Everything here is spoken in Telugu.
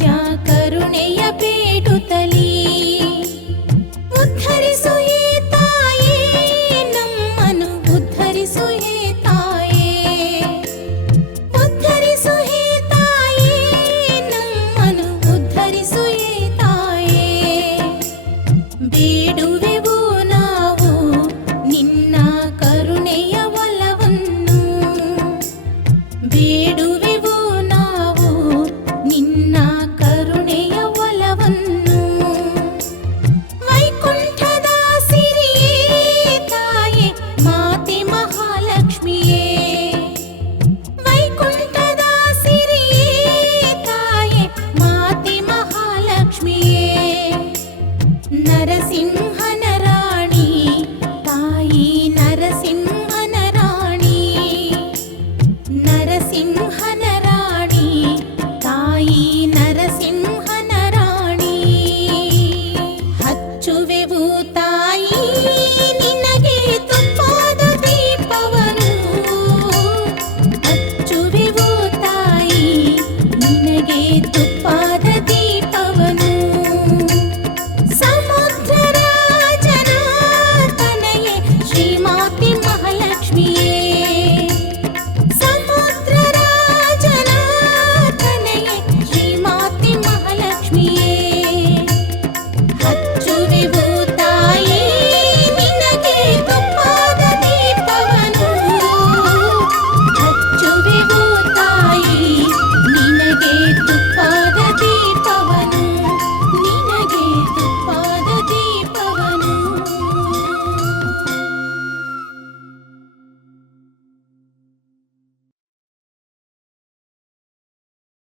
నిత్య కరుణయ్య పేటుతలి